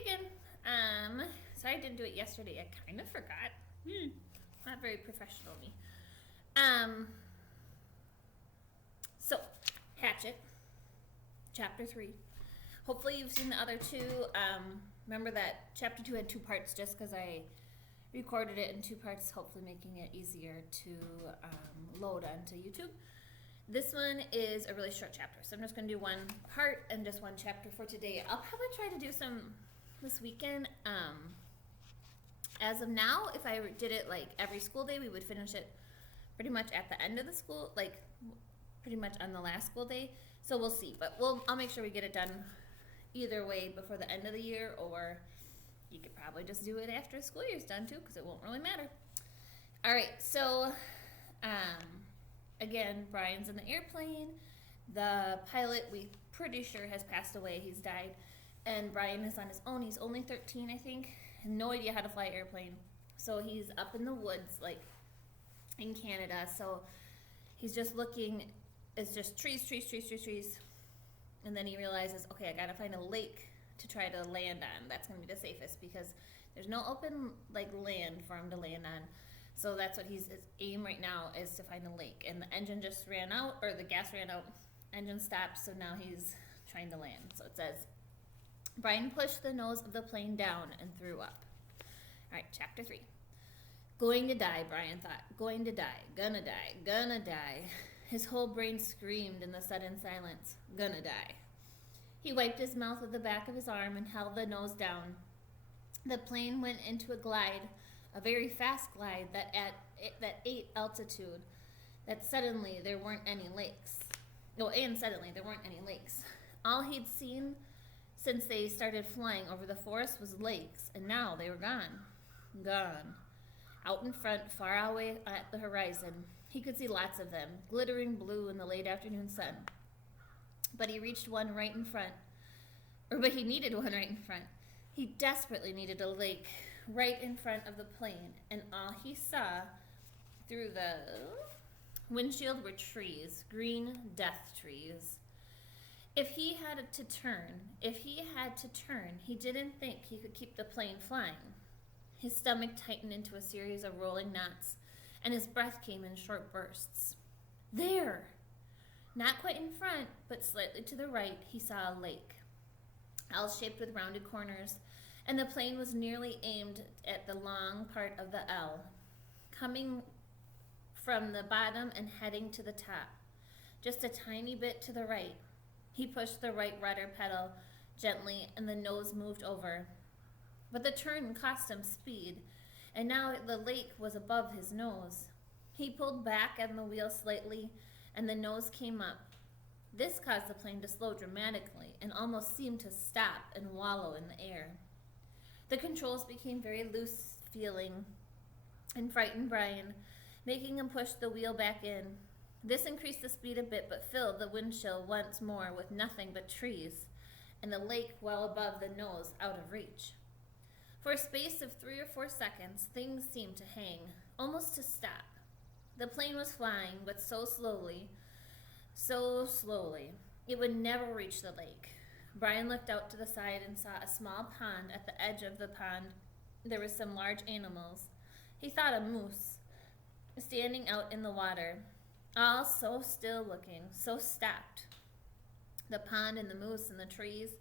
Hi again. Sorry I didn't do it yesterday. I kind of forgot. Not very professional of me. Um, so, Hatchet, chapter 3. Hopefully you've seen the other two. Remember that chapter 2 had 2 parts just because I recorded it in 2 parts, hopefully making it easier to load onto YouTube. This one is a really short chapter, so I'm just going to do 1 part and just 1 chapter for today. I'll probably try to do some this weekend. As of now, if I did it like every school day, we would finish it pretty much at the end of the school, like pretty much on the last school day. So we'll see, but I'll make sure we get it done either way before the end of the year, or you could probably just do it after the school year's done too, because it won't really matter. All right, so again, Brian's in the airplane. The pilot, we pretty sure, has passed away. He's died. And Brian is on his own. He's only 13, I think. No idea how to fly airplane. So he's up in the woods, like in Canada. So he's just looking. It's just trees. And then he realizes, okay, I got to find a lake to try to land on. That's going to be the safest because there's no open like land for him to land on. So that's what his aim right now is, to find a lake. And the engine just ran out, or the gas ran out. Engine stopped, so now he's trying to land. So it says, Brian pushed the nose of the plane down and threw up. All right, chapter 3. Going to die, Brian thought. Going to die. Gonna die. Gonna die. His whole brain screamed in the sudden silence. Gonna die. He wiped his mouth with the back of his arm and held the nose down. The plane went into a glide, a very fast glide that ate altitude. That suddenly there weren't any lakes. Suddenly there weren't any lakes. All he'd seen since they started flying over the forest was lakes, and now they were gone. Gone. Out in front, far away at the horizon, he could see lots of them, glittering blue in the late afternoon sun. But he reached one right in front. But he needed one right in front. He desperately needed a lake right in front of the plane, and all he saw through the windshield were trees, green death trees. If he had to turn, he didn't think he could keep the plane flying. His stomach tightened into a series of rolling knots, and his breath came in short bursts. There! Not quite in front, but slightly to the right, he saw a lake, L-shaped with rounded corners, and the plane was nearly aimed at the long part of the L, coming from the bottom and heading to the top, just a tiny bit to the right. He pushed the right rudder pedal gently, and the nose moved over. But the turn cost him speed, and now the lake was above his nose. He pulled back on the wheel slightly, and the nose came up. This caused the plane to slow dramatically and almost seemed to stop and wallow in the air. The controls became very loose feeling and frightened Brian, making him push the wheel back in. This increased the speed a bit, but filled the windshield once more with nothing but trees, and the lake well above the nose out of reach. For a space of 3 or 4 seconds, things seemed to hang, almost to stop. The plane was flying, but so slowly, it would never reach the lake. Brian looked out to the side and saw a small pond. At the edge of the pond, there were some large animals. He thought a moose, standing out in the water, all so still looking, so stopped. The pond and the moose and the trees,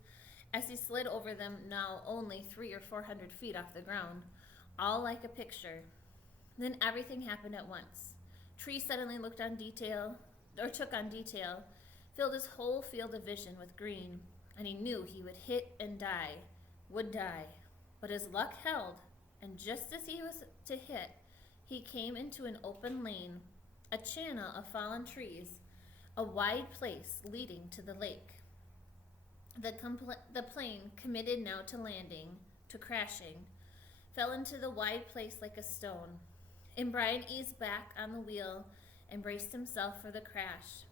as he slid over them, now only 300 or 400 feet off the ground, all like a picture. Then everything happened at once. Trees suddenly took on detail, filled his whole field of vision with green, and he knew he would would die. But his luck held, and just as he was to hit, he came into an open lane, a channel of fallen trees, a wide place leading to the lake. The plane, committed now to landing, to crashing, fell into the wide place like a stone, and Brian eased back on the wheel and braced himself for the crash.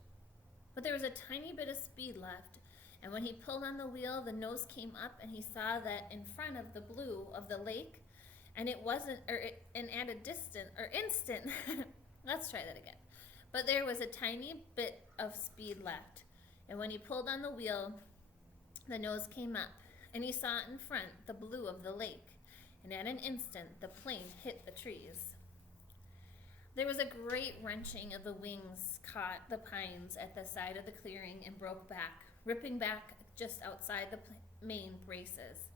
But there was a tiny bit of speed left, and when he pulled on the wheel, the nose came up, and he saw that in front of the blue of the lake, and at a instant, let's try that again. But there was a tiny bit of speed left, and when he pulled on the wheel, the nose came up, and he saw in front the blue of the lake, and at an instant the plane hit the trees. There was a great wrenching of the wings caught the pines at the side of the clearing and broke back, ripping back just outside the main braces.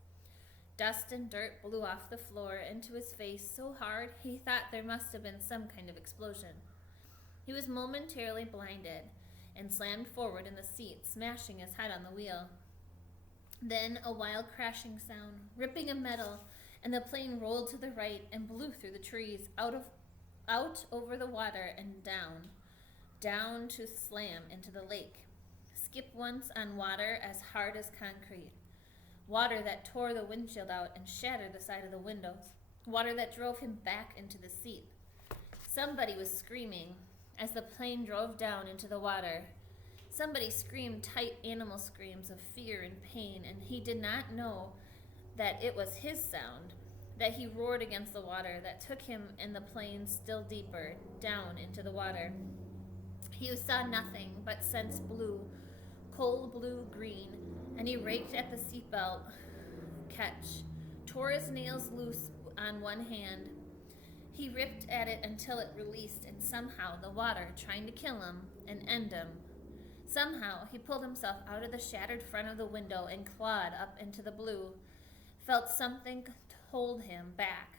Dust and dirt blew off the floor into his face so hard he thought there must have been some kind of explosion. He was momentarily blinded and slammed forward in the seat, smashing his head on the wheel. Then a wild crashing sound, ripping of metal, and the plane rolled to the right and blew through the trees, out over the water and down to slam into the lake. Skip once on water as hard as concrete. Water that tore the windshield out and shattered the side of the windows. Water that drove him back into the seat. Somebody was screaming as the plane drove down into the water. Somebody screamed tight animal screams of fear and pain, and he did not know that it was his sound, that he roared against the water that took him and the plane still deeper, down into the water. He saw nothing but sense blue, cold blue-green, and he raked at the seatbelt catch, tore his nails loose on one hand. He ripped at it until it released, and somehow the water, trying to kill him and end him. Somehow he pulled himself out of the shattered front of the window and clawed up into the blue, felt something hold him back,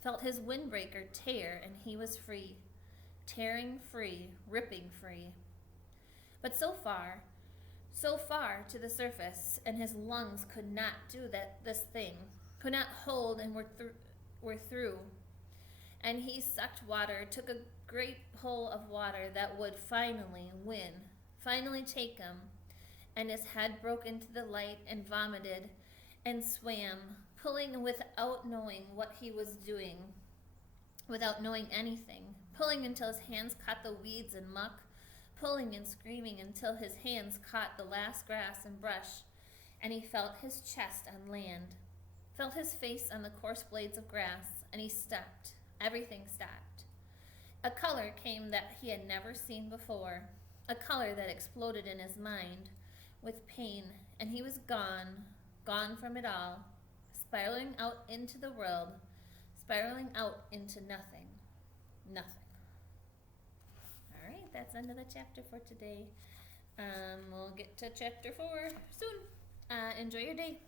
felt his windbreaker tear, and he was free, tearing free, ripping free. But so far to the surface, and his lungs could not do this thing, could not hold and were through. And he sucked water, took a great pull of water that would finally win, finally take him, and his head broke into the light and vomited and swam, pulling without knowing what he was doing, without knowing anything, pulling until his hands caught the weeds and muck, pulling and screaming until his hands caught the last grass and brush, and he felt his chest on land, felt his face on the coarse blades of grass, and he stopped. Everything stopped. A color came that he had never seen before, a color that exploded in his mind with pain, and he was gone from it all, spiraling out into the world, spiraling out into nothing. Nothing. All right, that's the end of the chapter for today. We'll get to chapter 4 soon. Enjoy your day.